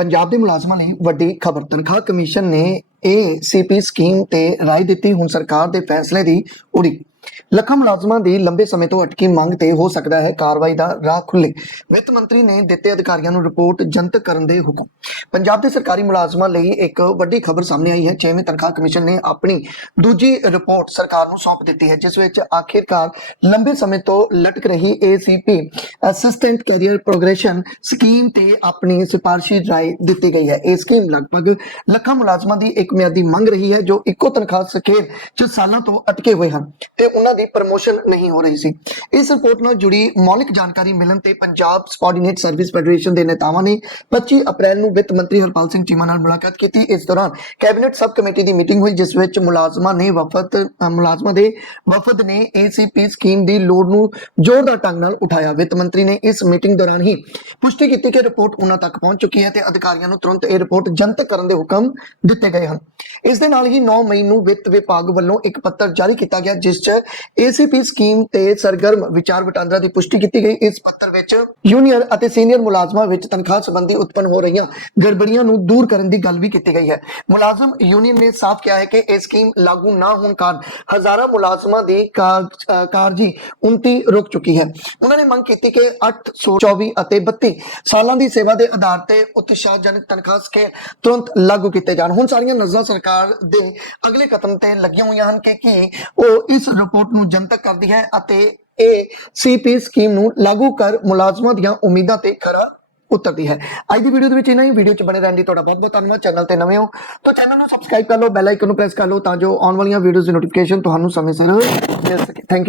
ਪੰਜਾਬ ਦੇ ਮੁਲਾਜ਼ਮਾਂ ਲਈ ਵੱਡੀ ਖਬਰ, ਤਨਖਾਹ ਕਮਿਸ਼ਨ ਨੇ ਏਸੀਪੀ ਸਕੀਮ ਤੇ ਰਾਏ ਦਿੱਤੀ। ਹੁਣ ਸਰਕਾਰ ਦੇ ਫੈਸਲੇ ਦੀ ਉਡੀਕ। ਲੱਖਾਂ ਮੁਲਾਜ਼ਮਾਂ ਦੀ ਲੰਬੇ ਸਮੇਂ ਤੋਂ ਅਟਕੀ ਮੰਗ ਤੇ ਹੋ ਸਕਦਾ ਹੈ ਕਾਰਵਾਈ ਦਾ ਰਾਹ ਖੁੱਲੇ ਵਿੱਤ ਮੰਤਰੀ ਨੇ ਦਿੱਤੇ ਅਧਿਕਾਰੀਆਂ ਨੂੰ ਰਿਪੋਰਟ ਜਨਤਕ ਕਰਨ ਦੇ ਹੁਕਮ। ਪੰਜਾਬ ਦੇ ਸਰਕਾਰੀ ਮੁਲਾਜ਼ਮਾਂ ਲਈ ਇੱਕ ਵੱਡੀ ਖਬਰ ਸਾਹਮਣੇ ਆਈ ਹੈ 6ਵੇਂ ਤਨਖਾਹ ਕਮਿਸ਼ਨ ਨੇ ਆਪਣੀ ਦੂਜੀ ਰਿਪੋਰਟ ਸਰਕਾਰ ਨੂੰ ਸੌਂਪ ਦਿੱਤੀ ਹੈ, ਜਿਸ ਵਿੱਚ ਆਖਿਰਕਾਰ ਲੰਬੇ ਸਮੇਂ ਤੋਂ ਲਟਕ ਰਹੀ ACP assistant career progression scheme ਤੇ ਆਪਣੀ ਸਿਫਾਰਸ਼ੀ ਰਾਏ ਦਿੱਤੀ ਗਈ ਹੈ। ਇਹ ਸਕੀਮ ਲਗਭਗ ਲੱਖਾਂ ਮੁਲਾਜ਼ਮਾਂ ਦੀ ਇੱਕ ਮਿਆਦੀ ਮੰਗ ਰਹੀ ਹੈ, ਜੋ ਇੱਕੋ ਤਨਖਾਹ ਸਕੇਲ 'ਚ ਸਾਲਾਂ ਤੋਂ ਅਟਕੇ ਹੋਏ ਹਨ। ਤੇ ਉਹਨਾਂ ਦੀ ਪ੍ਰਮੋਸ਼ਨ ਨਹੀਂ ਹੋ ਰਹੀ ਸੀ। ਇਸ ਰਿਪੋਰਟ ਨਾਲ ਜੁੜੀ ਮੌਲਿਕ ਜਾਣਕਾਰੀ ਮਿਲਣ ਤੇ ਪੰਜਾਬ ਸਪੋਰਡੀਨੇਟ ਸਰਵਿਸ ਫੈਡਰੇਸ਼ਨ ਦੇ ਨੇਤਾਵਾਂ ਨੇ 25 ਅਪ੍ਰੈਲ ਨੂੰ ਵਿੱਤ ਮੰਤਰੀ ਹਰਪਾਲ ਸਿੰਘ ਚੀਮਾ ਨਾਲ ਮੁਲਾਕਾਤ ਕੀਤੀ। ਇਸ ਦੌਰਾਨ ਕੈਬਨਿਟ ਸਬ ਕਮੇਟੀ ਦੀ ਮੀਟਿੰਗ ਹੋਈ, ਜਿਸ ਵਿੱਚ ਮੁਲਾਜ਼ਮਾਂ ਨੇ ਵਫਦ ਮੁਲਾਜ਼ਮਾਂ ਦੇ ਵਫਦ ਨੇ ਏਸੀਪੀ ਸਕੀਮ ਦੀ ਲੋੜ ਨੂੰ ਜ਼ੋਰਦਾਰ ਢੰਗ ਨਾਲ ਉਠਾਇਆ। ਵਿੱਤ ਮੰਤਰੀ ਨੇ ਇਸ ਮੀਟਿੰਗ ਦੌਰਾਨ ਹੀ ਪੁਸ਼ਟੀ ਕੀਤੀ ਕਿ ਰਿਪੋਰਟ ਉਹਨਾਂ ਤੱਕ ਪਹੁੰਚ ਚੁੱਕੀ ਹੈ ਤੇ ਅਧਿਕਾਰੀਆਂ ਨੂੰ ਤੁਰੰਤ ਇਹ ਰਿਪੋਰਟ ਜਨਤਕ ਕਰਨ ਦੇ ਹੁਕਮ ਦਿੱਤੇ ਗਏ ਹਨ। ਇਸ ਦੇ ਨਾਲ ਹੀ 9 ਮਈ ਨੂੰ ਵਿੱਤ ਵਿਭਾਗ ਵੱਲੋਂ ਇੱਕ ਪੱਤਰ ਜਾਰੀ ਕੀਤਾ ਗਿਆ, ਜਿਸ 'ਚ ਏਸੀਪੀ ਸਕੀਮ ਤੇ ਸਰਗਰਮ ਵਿਚਾਰ ਵਟਾਂਦਰਾ ਦੀ ਪੁਸ਼ਟੀ ਕੀਤੀ ਗਈ। ਇਸ ਪੱਤਰ ਵਿੱਚ ਜੂਨੀਅਰ ਅਤੇ ਸੀਨੀਅਰ ਮੁਲਾਜ਼ਮਾਂ ਵਿੱਚ ਤਨਖਾਹ ਸੰਬੰਧੀ ਉਤਪੰਨ ਹੋ ਰਹੀਆਂ ਗੜਬੜੀਆਂ ਨੂੰ ਦੂਰ ਕਰਨ ਦੀ ਗੱਲ ਵੀ ਕੀਤੀ ਗਈ ਹੈ। ਮੁਲਾਜ਼ਮ ਯੂਨੀਅਨ ਨੇ ਸਾਫ਼ ਕਿਹਾ ਹੈ ਕਿ ਇਹ ਸਕੀਮ ਲਾਗੂ ਨਾ ਹੋਣ ਕਾਰਨ ਹਜ਼ਾਰਾਂ ਮੁਲਾਜ਼ਮਾਂ ਦੀ ਕਾਰਜੀ 29 ਰੁਕ ਚੁੱਕੀ ਹੈ। ਉਹਨਾਂ ਨੇ ਮੰਗ ਕੀਤੀ ਕਿ 824 ਅਤੇ 32 ਸਾਲਾਂ ਦੀ ਸੇਵਾ ਦੇ ਆਧਾਰ ਤੇ ਉਤਸ਼ਾਹਜਨਕ ਤਨਖਾਹ ਸਕੇ ਤੁਰੰਤ ਲਾਗੂ ਕੀਤੇ ਜਾਣ। ਹੁਣ ਸਾਰੀਆਂ ਨਜ਼ਰਾਂ ਸਰਕਾਰ ਦੇ ਅਗਲੇ ਕਦਮ ਤੇ ਲੱਗੀਆਂ ਹੋਈਆਂ ਹਨ ਕਿ ਕੀ ਉਹ ਇਸ ਰਿਪੋਰਟ ਨੂੰ ਜਨਤਕ ਕਰਦੀ ਹੈ ਅਤੇ ਇਹ ਸੀਪੀ ਸਕੀਮ ਨੂੰ ਲਾਗੂ ਕਰ ਮੁਲਾਜ਼ਮਾਂ ਦੀਆਂ ਉਮੀਦਾਂ ਤੇ ਖਰਾ ਉਤਰਦੀ ਹੈ। ਅੱਜ ਦੀ ਵੀਡੀਓ ਦੇ ਵਿੱਚ ਇਹਨਾਂ ਹੀ। ਵੀਡੀਓ 'ਚ ਬਣੇ ਰਹਿਣ ਦੀ ਤੁਹਾਡਾ ਬਹੁਤ ਬਹੁਤ ਧੰਨਵਾਦ। ਚੈਨਲ ਤੇ ਨਵੇਂ ਹੋ ਤਾਂ ਚੈਨਲ ਨੂੰ ਸਬਸਕ੍ਰਾਈਬ ਕਰ ਲਓ ਬੈਲ ਆਈਕਨ ਨੂੰ ਪ੍ਰੈਸ ਕਰ ਲਓ ਤਾਂ ਜੋ ਆਉਣ ਵਾਲੀਆਂ ਵੀਡੀਓਜ਼ ਦੀ ਨੋਟੀਫਿਕੇਸ਼ਨ ਤੁਹਾਨੂੰ ਸਮੇਂ ਸਿਰ ਮਿਲ ਸਕੇ। Thank you